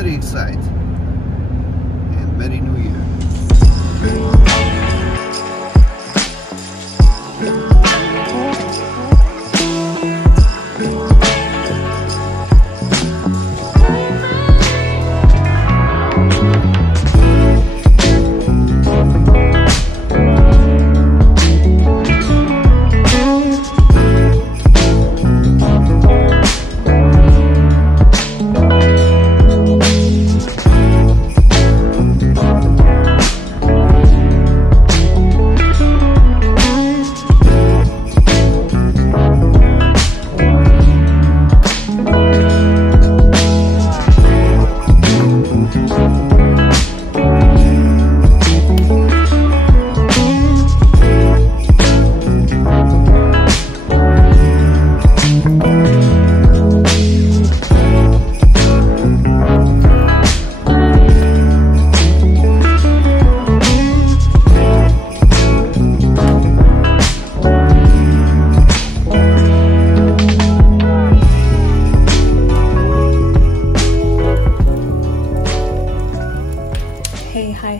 very excited and Merry New Year.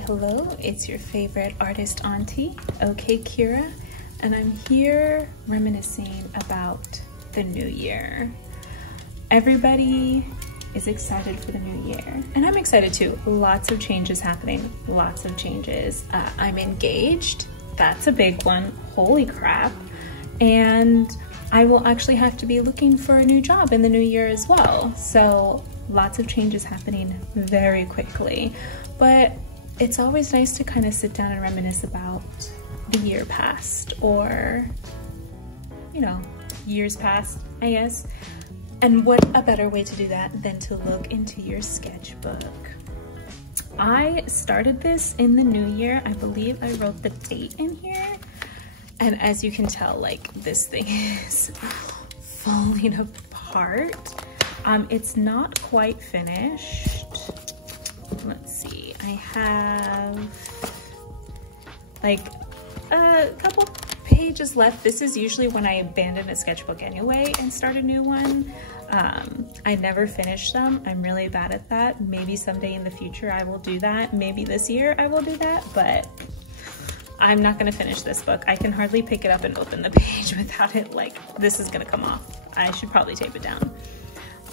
Hello, it's your favorite artist auntie, Okay.Keira, and I'm here reminiscing about the new year. Everybody is excited for the new year, and I'm excited too. Lots of changes happening, lots of changes. I'm engaged, that's a big one, holy crap. And I will actually have to be looking for a new job in the new year as well. So lots of changes happening very quickly, but it's always nice to kind of sit down and reminisce about the year past, or, you know, years past, I guess. And what a better way to do that than to look into your sketchbook. I started this in the new year. I believe I wrote the date in here. And as you can tell, like, this thing is falling apart. It's not quite finished. Let's see, I have like a couple pages left. This is usually when I abandon a sketchbook anyway and start a new one. I never finish them. I'm really bad at that. Maybe someday in the future I will do that. Maybe this year I will do that, but I'm not gonna finish this book. I can hardly pick it up and open the page without it, like, this is gonna come off. I should probably tape it down.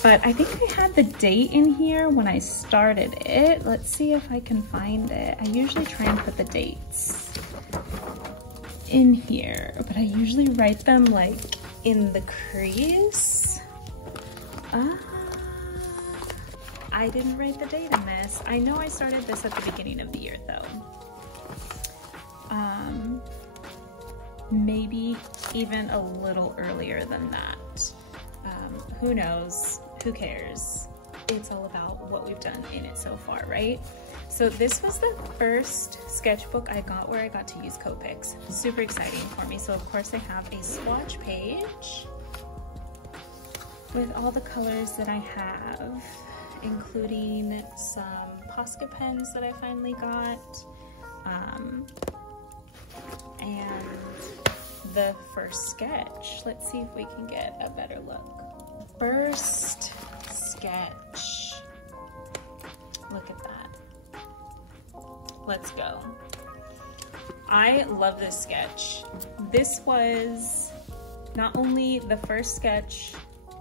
But I think I had the date in here when I started it. Let's see if I can find it. I usually try and put the dates in here, but I usually write them like in the crease. I didn't write the date in this. I know I started this at the beginning of the year though. Maybe even a little earlier than that. Who knows? Who cares? It's all about what we've done in it so far, right? So this was the first sketchbook I got where I got to use Copics. Super exciting for me. So of course I have a swatch page with all the colors that I have, including some Posca pens that I finally got, and the first sketch. Let's see if we can get a better look. First sketch. Look at that. Let's go. I love this sketch. This was not only the first sketch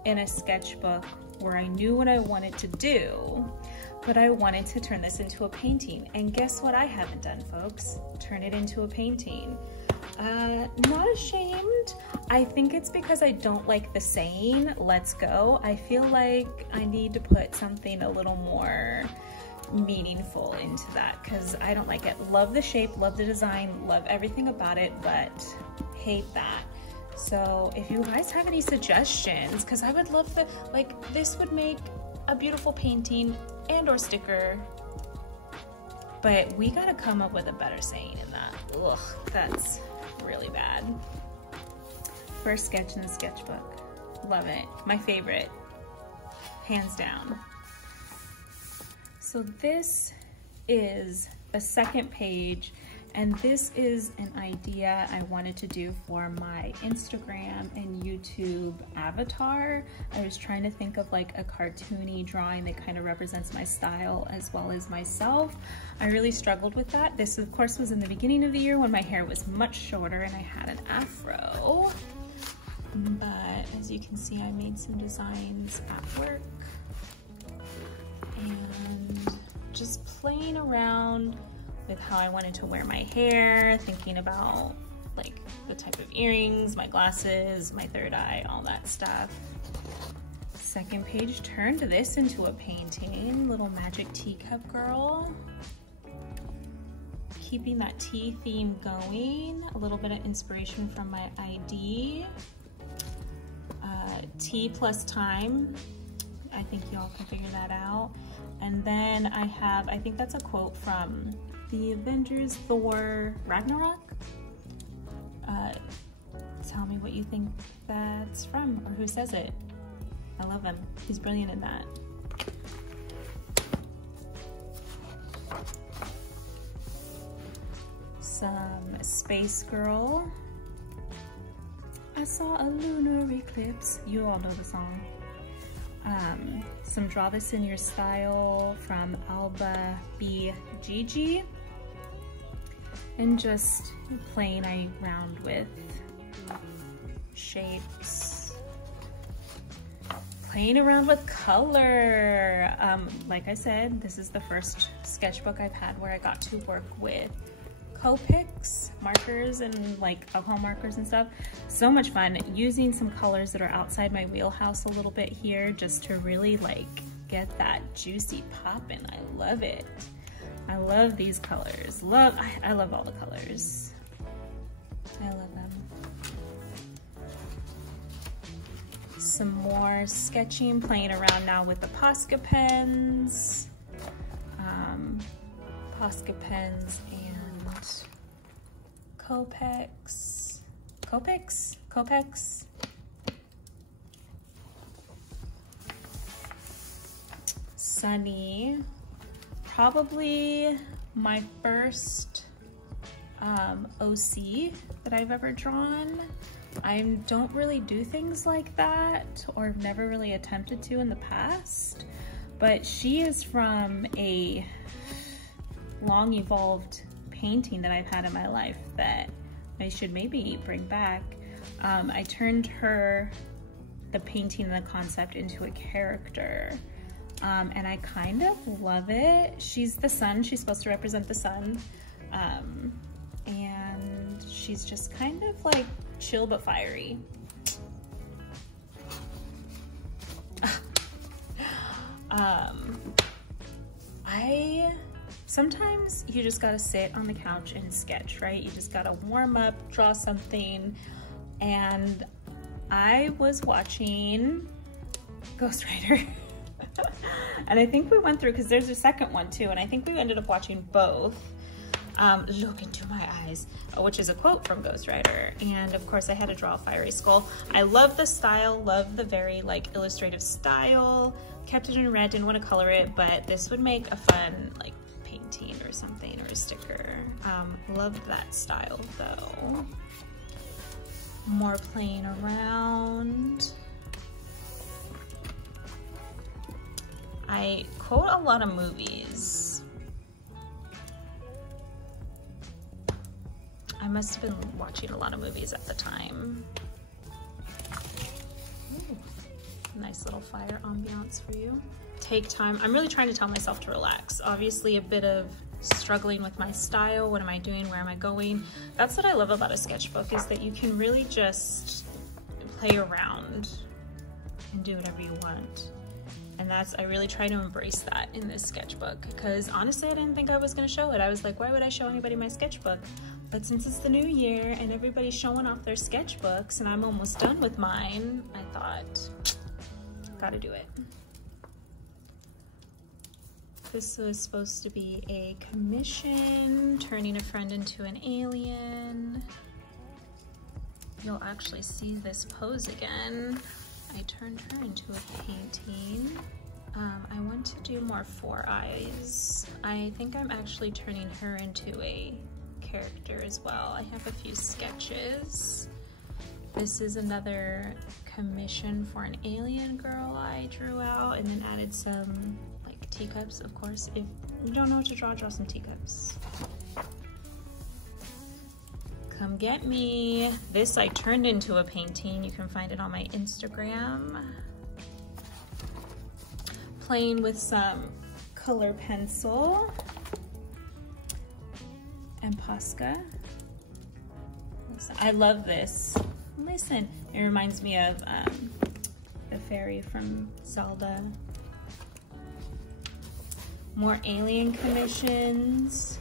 in a sketchbook where I knew what I wanted to do, but I wanted to turn this into a painting. And guess what I haven't done, folks? Turn it into a painting. Not ashamed. I think it's because I don't like the saying, let's go. I feel like I need to put something a little more meaningful into that because I don't like it. Love the shape, love the design, love everything about it, but hate that. So if you guys have any suggestions, because I would love to, like, this would make a beautiful painting and or sticker, but we gotta come up with a better saying in that. Ugh, that's really bad. First sketch in the sketchbook. Love it. My favorite. Hands down. So this is the second page, And this is an idea I wanted to do for my Instagram and YouTube avatar. I was trying to think of like a cartoony drawing that kind of represents my style as well as myself. I really struggled with that. This of course was in the beginning of the year when my hair was much shorter and I had an afro. But as you can see, I made some designs at work and just playing around with how I wanted to wear my hair, thinking about like the type of earrings, my glasses, my third eye, all that stuff. Second page turned this into a painting, little magic teacup girl. Keeping that tea theme going, a little bit of inspiration from my ID. Tea plus time, I think y'all can figure that out. And then I have, I think that's a quote from the Avengers Thor Ragnarok. Tell me what you think that's from or who says it. I love him. He's brilliant in that. Some Space Girl. I saw a lunar eclipse. You all know the song. Some Draw This in Your Style from Alba B. Gigi. And just playing around with shapes. Playing around with color. Like I said, this is the first sketchbook I've had where I got to work with Copics, markers and like alcohol markers and stuff. So much fun using some colors that are outside my wheelhouse a little bit here just to really like get that juicy pop in. I love it. I love these colors. I love all the colors. I love them. Some more sketching, playing around now with the Posca pens. Posca pens and Copics. Sunny. Probably my first OC that I've ever drawn. I don't really do things like that or have never really attempted to in the past, but she is from a long evolved painting that I've had in my life that I should maybe bring back. I turned the painting and the concept into a character. And I kind of love it. She's the sun, she's supposed to represent the sun. And she's just kind of like chill but fiery. Sometimes you just gotta sit on the couch and sketch, right? You just gotta warm up, draw something. And I was watching Ghost Rider. And I think we went through, because there's a second one too, and I think we ended up watching both. Look into my eyes, which is a quote from Ghost Rider. And of course I had to draw a fiery skull. I love the style, love the very like illustrative style. Kept it in red, didn't want to color it, but this would make a fun like painting or something, or a sticker. Loved that style though. More playing around. I quote a lot of movies. I must have been watching a lot of movies at the time. Ooh, nice little fire ambiance for you. Take time. I'm really trying to tell myself to relax. Obviously a bit of struggling with my style. What am I doing? Where am I going? That's what I love about a sketchbook, is that you can really just play around and do whatever you want. And I really try to embrace that in this sketchbook, because honestly, I didn't think I was gonna show it. I was like, why would I show anybody my sketchbook? But since it's the new year and everybody's showing off their sketchbooks and I'm almost done with mine, I thought, gotta do it. This was supposed to be a commission, turning a friend into an alien. You'll actually see this pose again. I turned her into a painting. I want to do more 4 eyes. I think I'm actually turning her into a character as well. I have a few sketches. This is another commission for an alien girl I drew out and then added some like teacups, of course. If you don't know what to draw some teacups. Come get me. This I turned into a painting. You can find it on my Instagram. Playing with some color pencil and Posca. I love this. Listen, it reminds me of the fairy from Zelda. More alien commissions.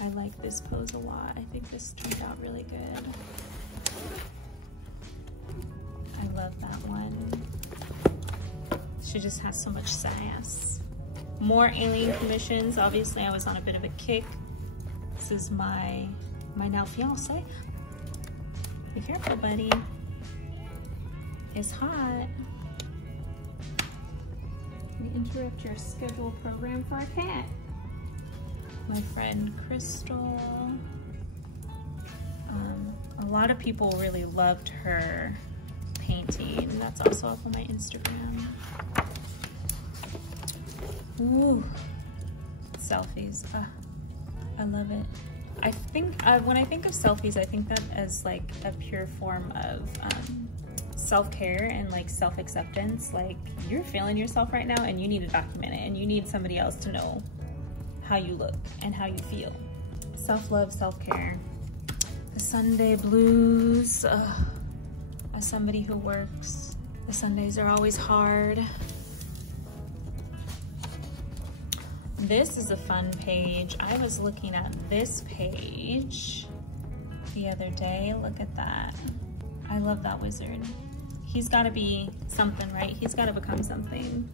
I like this pose a lot. I think this turned out really good. I love that one. She just has so much sass. More alien commissions. Obviously, I was on a bit of a kick. This is my now fiance. Be careful, buddy. It's hot. You interrupt your scheduled program for a cat. My friend Crystal. A lot of people really loved her painting. That's also up on my Instagram. Ooh, selfies. I love it. I think when I think of selfies, I think that as like a pure form of self-care and like self-acceptance. Like, you're feeling yourself right now and you need to document it, and you need somebody else to know how you look and how you feel. Self-love, self-care. The Sunday blues. As somebody who works, the Sundays are always hard. This is a fun page. I was looking at this page the other day. Look at that. I love that wizard. He's got to be something, right? He's got to become something.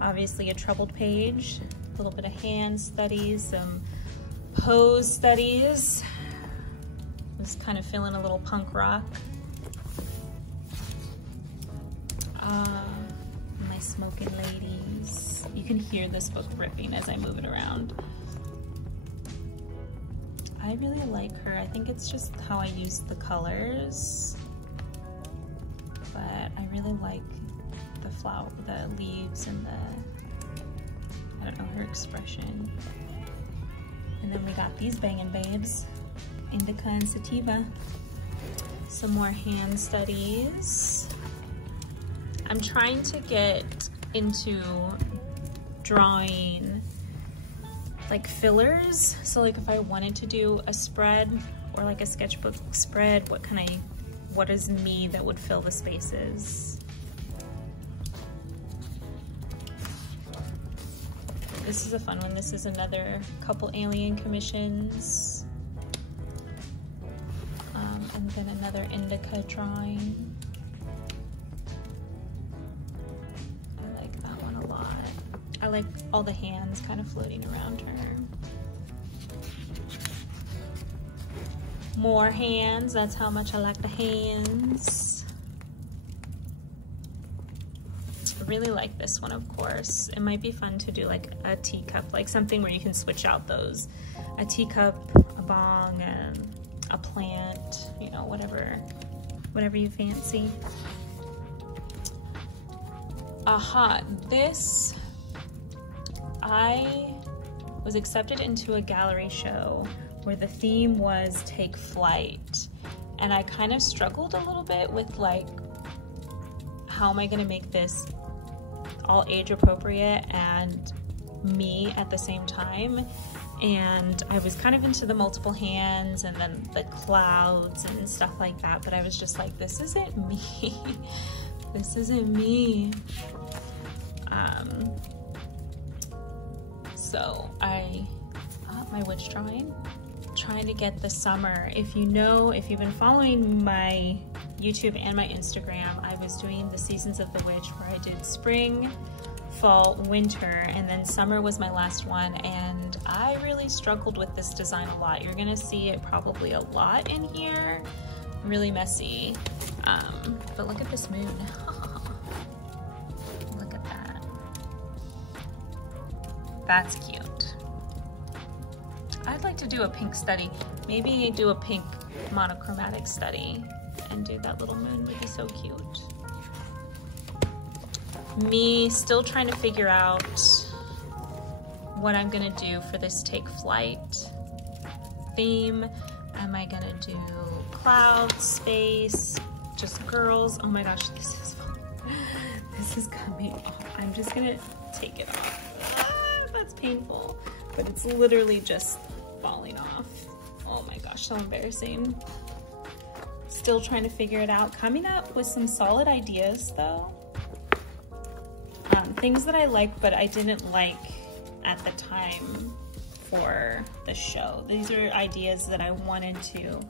Obviously a troubled page. A little bit of hand studies, some pose studies. Was kind of feeling a little punk rock. My smoking ladies. You can hear this book ripping as I move it around. I really like her. I think it's just how I use the colors, but I really like the flower, the leaves, and I don't know, her expression. And then we got these banging babes, Indica and Sativa. Some more hand studies. I'm trying to get into drawing like fillers. So like if I wanted to do a spread or like a sketchbook spread, what is me that would fill the spaces? This is a fun one. This is another couple alien commissions. And then another indica drawing. I like that one a lot. I like all the hands kind of floating around her. More hands, that's how much I like the hands. I really like this one, of course. It might be fun to do like a teacup, like something where you can switch out those. A teacup, a bong, and a plant, you know, whatever you fancy. Aha, this, I was accepted into a gallery show where the theme was take flight. And I kind of struggled a little bit with like, how am I gonna make this all age appropriate and me at the same time? And I was kind of into the multiple hands and then the clouds and stuff like that, but I was just like, this isn't me. This isn't me. So my witch drawing, trying to get the summer. If you've been following my YouTube and my Instagram, I was doing the seasons of the witch where I did spring, fall, winter, and then summer was my last one, and I really struggled with this design a lot. You're gonna see it probably a lot in here. Really messy. But look at this moon. Look at that. That's cute. would like to do a pink study. Maybe do a pink monochromatic study and do that little moon would be so cute. Me still trying to figure out what I'm gonna do for this Take Flight theme. Am I gonna do clouds, space, just girls? Oh my gosh, this is coming off. I'm just gonna take it off. Ah, that's painful, but it's literally just falling off. Oh my gosh, so embarrassing. Still trying to figure it out. Coming up with some solid ideas though. Things that I like, but I didn't like at the time for the show. These are ideas that I wanted to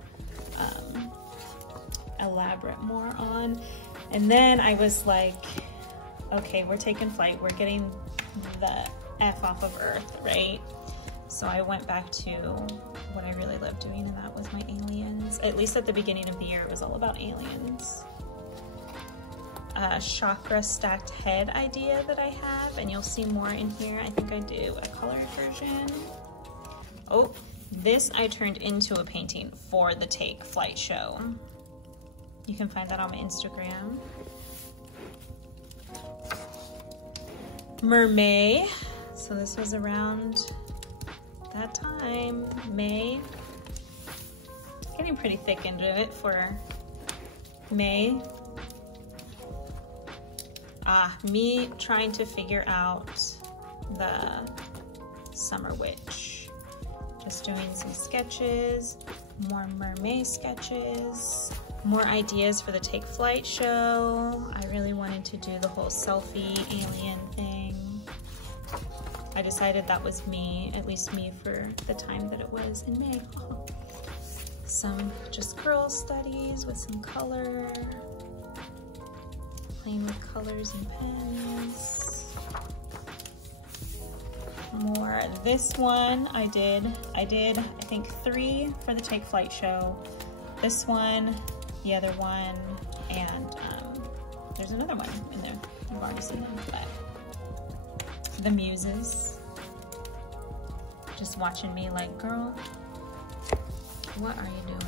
elaborate more on. And then I was like, okay, we're taking flight. We're getting the F off of Earth, right? So I went back to what I really loved doing, and that was my aliens. At least at the beginning of the year, it was all about aliens. Chakra stacked head idea that I have, and you'll see more in here. I think I do a colored version. Oh, this I turned into a painting for the Take Flight show. You can find that on my Instagram. Mermaid. So this was around that time, May. Getting pretty thick into it for May. Me trying to figure out the Summer Witch. Just doing some sketches, more mermaid sketches, more ideas for the Take Flight show. I really wanted to do the whole selfie alien thing. I decided that was me, at least me for the time that it was in May. Some just girl studies with some color. Playing with colors and pens. More. This one I did I think 3 for the Take Flight show. This one, the other one, and there's another one in there. You've already seen them, but the muses. Just watching me like, girl, what are you doing?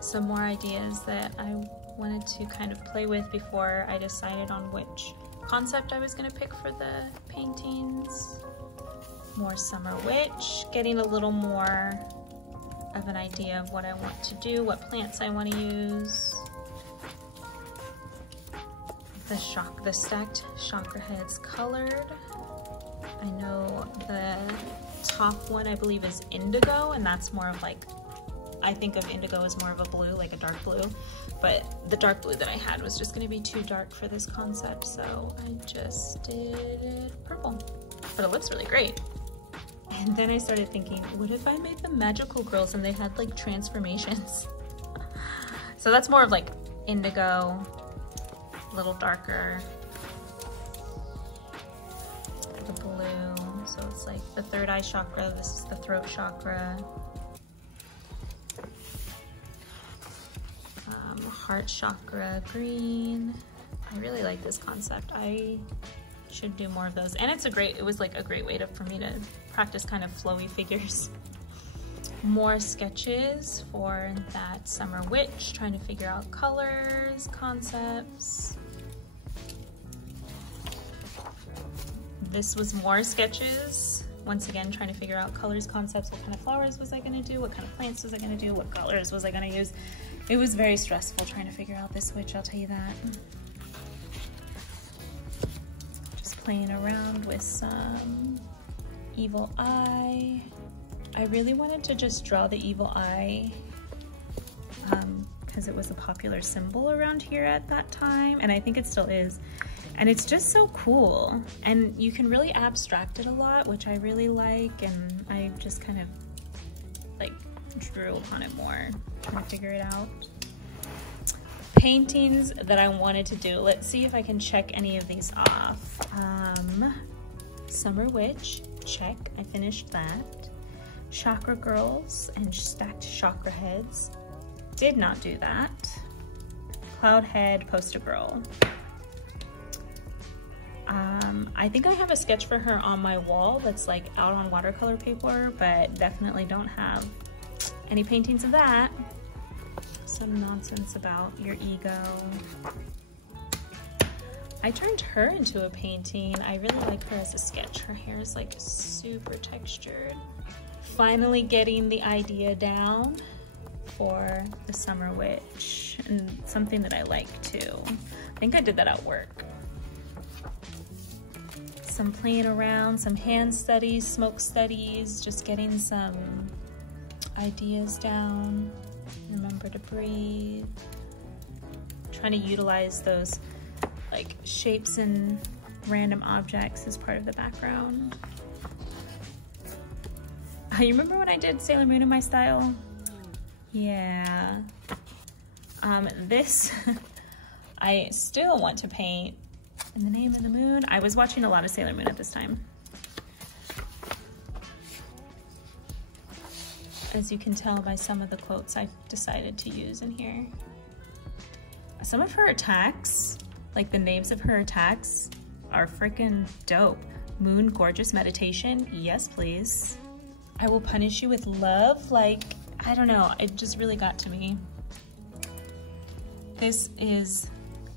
Some more ideas that I wanted to kind of play with before I decided on which concept I was going to pick for the paintings. More Summer Witch, getting a little more of an idea of what I want to do, what plants I want to use. The stacked chakra heads colored. I know the top one I believe is indigo, and that's more of like, I think of indigo as more of a blue, like a dark blue, but the dark blue that I had was just gonna be too dark for this concept, so I just did purple. But it looks really great. And then I started thinking, what if I made them magical girls and they had like transformations? So that's more of like indigo, a little darker. The blue, so it's like the third eye chakra, this is the throat chakra. Heart chakra green. I really like this concept. I should do more of those. And it was like a great way for me to practice kind of flowy figures. More sketches for that Summer Witch, trying to figure out colors, concepts. This was more sketches. Once again, trying to figure out colors, concepts, what kind of flowers was I gonna do, what kind of plants was I gonna do, what colors was I gonna use. It was very stressful trying to figure out this witch, I'll tell you that. Just playing around with some evil eye. I really wanted to just draw the evil eye because it was a popular symbol around here at that time, and I think it still is. And it's just so cool, and you can really abstract it a lot, which I really like, and I just kind of like drew upon it more, trying to figure it out. Paintings that I wanted to do. Let's see if I can check any of these off. Summer Witch, check, I finished that. Chakra Girls and stacked chakra heads, did not do that. Cloud Head, Poster Girl. I think I have a sketch for her on my wall that's like out on watercolor paper, but definitely don't have any paintings of that. Some nonsense about your ego. I turned her into a painting. I really like her as a sketch. Her hair is like super textured. Finally getting the idea down for the summer witch, and something that I like too. I think I did that at work. Some playing around, some hand studies, smoke studies, just getting some ideas down. Remember to breathe. Trying to utilize those like shapes and random objects as part of the background. You remember when I did Sailor Moon in my style? Yeah. This I still want to paint in the name of the moon. I was watching a lot of Sailor Moon at this time. As you can tell by some of the quotes I've decided to use in here. Some of her attacks, like the names of her attacks, are freaking dope. Moon Gorgeous Meditation, yes please. I Will Punish You with Love, like, I don't know, it just really got to me. This is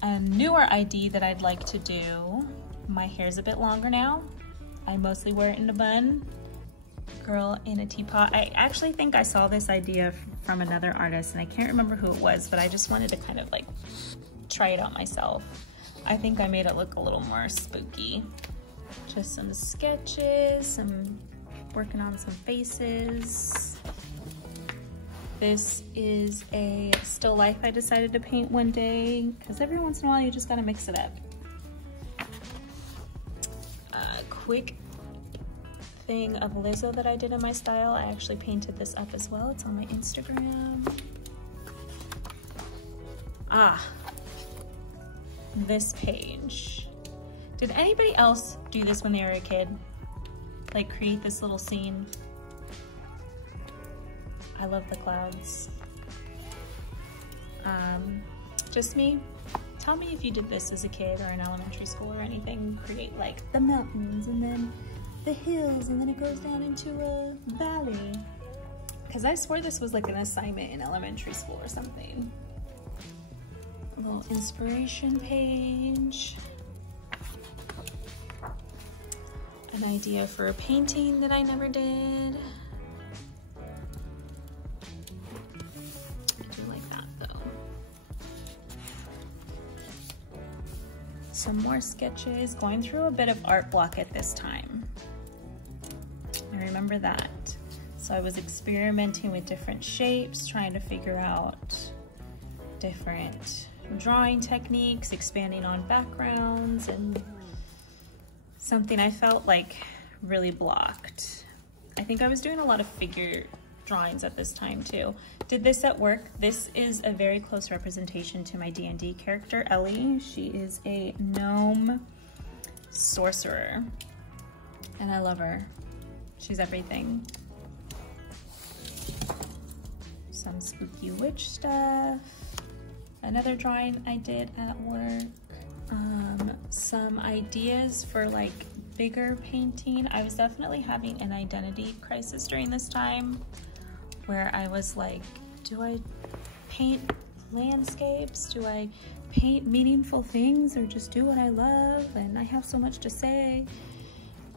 a newer ID that I'd like to do. My hair's a bit longer now. I mostly wear it in a bun. Girl in a teapot. I actually think I saw this idea from another artist and I can't remember who it was, but I just wanted to kind of like try it out myself. I think I made it look a little more spooky. Just some sketches, working on some faces. This is a still life I decided to paint one day, because every once in a while you just gotta mix it up. A quick thing of Lizzo that I did in my style. I actually painted this up as well. It's on my Instagram. This page. Did anybody else do this when they were a kid? Like create this little scene? I love the clouds. Just me? Tell me if you did this as a kid or in elementary school or anything. Create like the mountains and then the hills and then it goes down into a valley. Because I swore this was like an assignment in elementary school or something. A little inspiration page. An idea for a painting that I never did. I do like that though. Some more sketches, going through a bit of art block at this time. I remember that. So I was experimenting with different shapes, trying to figure out different drawing techniques, expanding on backgrounds, and something I felt like really blocked. I think I was doing a lot of figure drawings at this time too. Did this at work. This is a very close representation to my D&D character, Ellie. She is a gnome sorcerer, and I love her. She's everything. Some spooky witch stuff. Another drawing I did at work. Some ideas for like bigger painting. I was definitely having an identity crisis during this time where I was like, do I paint landscapes? Do I paint meaningful things or just do what I love? And I have so much to say.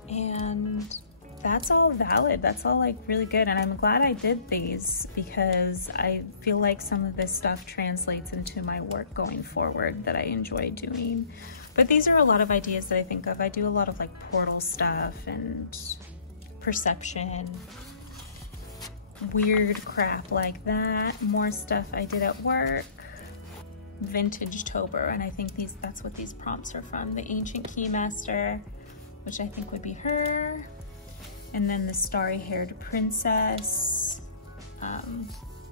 And that's all valid. That's all like really good. And I'm glad I did these because I feel like some of this stuff translates into my work going forward that I enjoy doing. But these are a lot of ideas that I think of. I do a lot of like portal stuff and perception, weird crap like that. More stuff I did at work. Vintage Tober, and I think that's what these prompts are from. The Ancient Keymaster, which I think would be her. And then the starry-haired princess,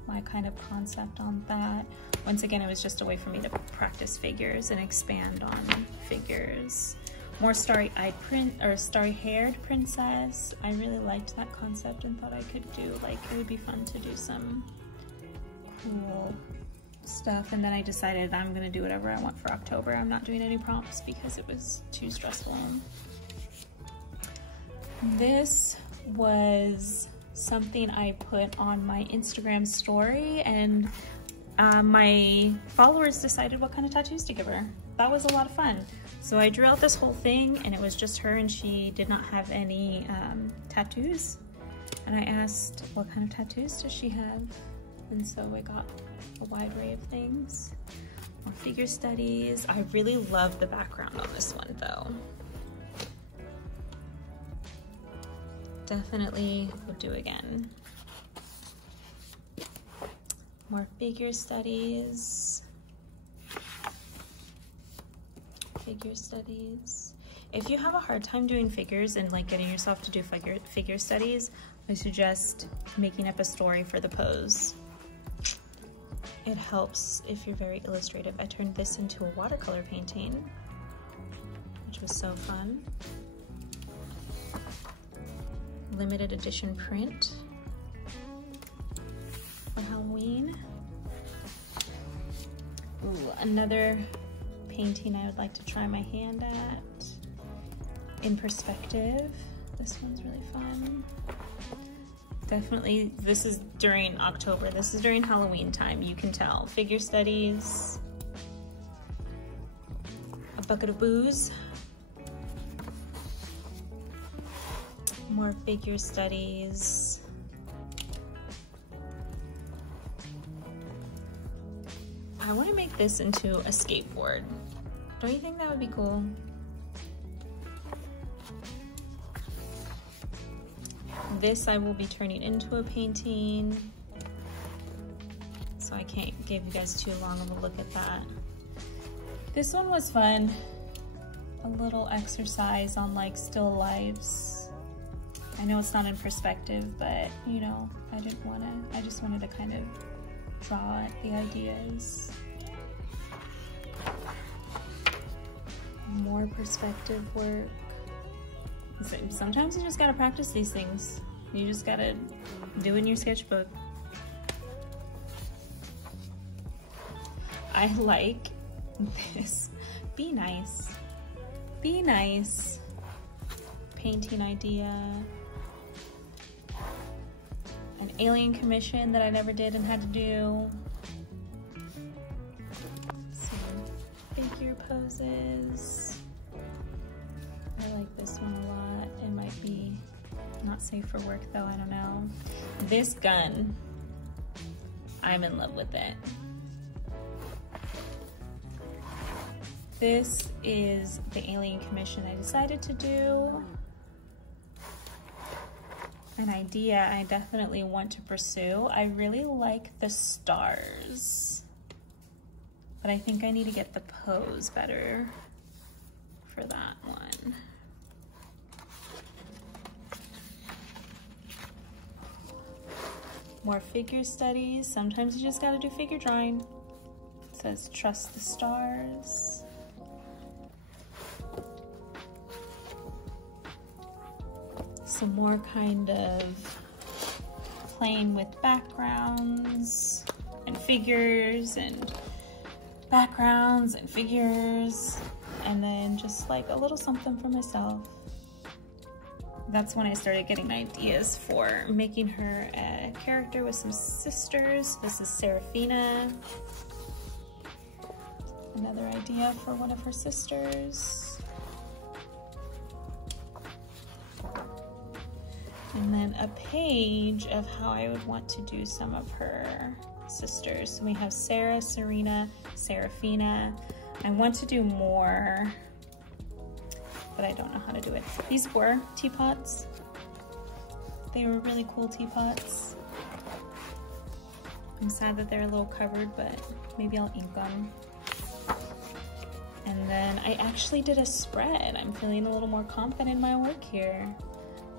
my kind of concept on that. Once again, it was just a way for me to practice figures and expand on figures. More starry-eyed starry-haired princess. I really liked that concept and thought I could do, like, it would be fun to do some cool stuff, and then I decided I'm gonna do whatever I want for October. I'm not doing any prompts because it was too stressful. This was something I put on my Instagram story, and my followers decided what kind of tattoos to give her. That was a lot of fun. So I drew out this whole thing, and it was just her, and she did not have any tattoos. And I asked, what kind of tattoos does she have? And so I got a wide array of things. More figure studies. I really love the background on this one though. Definitely would do again. More figure studies. Figure studies. If you have a hard time doing figures and like getting yourself to do figure studies, I suggest making up a story for the pose. It helps if you're very illustrative. I turned this into a watercolor painting, which was so fun. Limited edition print for Halloween. Ooh, another painting I would like to try my hand at. In perspective. This one's really fun. Definitely, this is during October. This is during Halloween time, you can tell. Figure studies. A bucket of booze. More figure studies. I want to make this into a skateboard. Don't you think that would be cool? This I will be turning into a painting, so I can't give you guys too long of a look at that. This one was fun. A little exercise on like still lifes. I know it's not in perspective, but you know, I just wanted to kind of draw at the ideas. More perspective work. Sometimes you just gotta practice these things. You just gotta do it in your sketchbook. I like this. Be nice. Be nice. Painting idea. An alien commission that I never did and had to do. Some figure poses. I like this one a lot. It might be not safe for work though, I don't know. This gun, I'm in love with it. This is the alien commission I decided to do. An idea I definitely want to pursue. I really like the stars, but I think I need to get the pose better for that one. More figure studies. Sometimes you just gotta do figure drawing. It says trust the stars. Some more kind of playing with backgrounds and figures and backgrounds and figures, and then just like a little something for myself. That's when I started getting ideas for making her a character with some sisters. This is Serafina. Another idea for one of her sisters. And then a page of how I would want to do some of her sisters. So we have Sarah, Serena, Serafina. I want to do more, but I don't know how to do it. These were teapots. They were really cool teapots. I'm sad that they're a little covered, but maybe I'll ink them. And then I actually did a spread. I'm feeling a little more confident in my work here.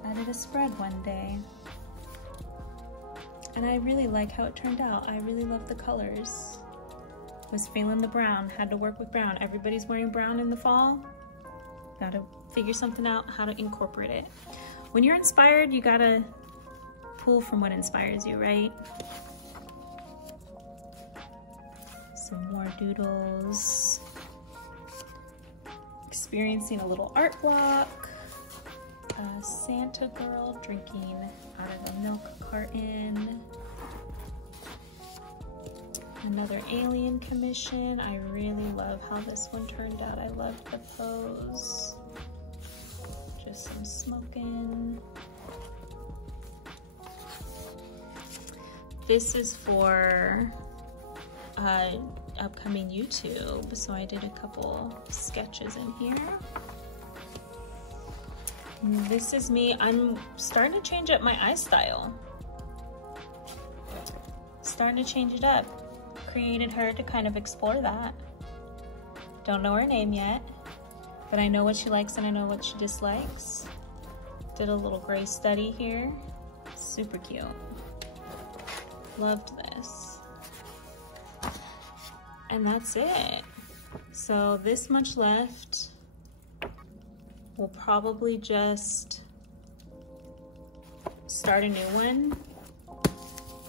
I did a spread one day. And I really like how it turned out. I really love the colors. Was feeling the brown, had to work with brown. Everybody's wearing brown in the fall. Gotta figure something out how to incorporate it. When you're inspired, you gotta pull from what inspires you, right? doodles. Experiencing a little art block. A Santa girl drinking out of a milk carton. Another alien commission. I really love how this one turned out. I loved the pose. Just some smoking. This is for upcoming YouTube, so I did a couple sketches in here. And this is me. I'm starting to change up my eye style. Starting to change it up. Created her to kind of explore that. Don't know her name yet, but I know what she likes and I know what she dislikes. Did a little gray study here. Super cute. Loved this. And that's it. So this much left. We'll probably just start a new one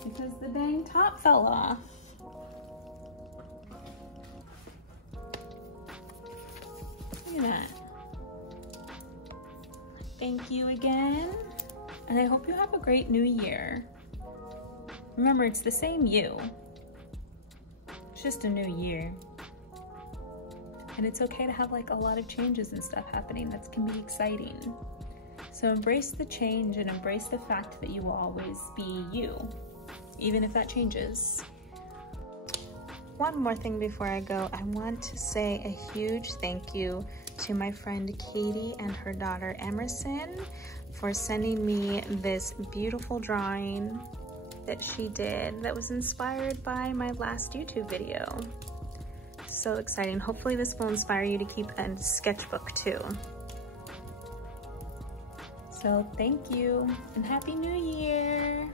because the dang top fell off. Look at that. Thank you again. And I hope you have a great new year. Remember, it's the same you. It's just a new year. And it's okay to have like a lot of changes and stuff happening. That can be exciting. So embrace the change and embrace the fact that you will always be you, even if that changes. One more thing before I go, I want to say a huge thank you to my friend Katie and her daughter Emerson for sending me this beautiful drawing that she did that was inspired by my last YouTube video. So exciting. Hopefully this will inspire you to keep a sketchbook too. So thank you and Happy New Year.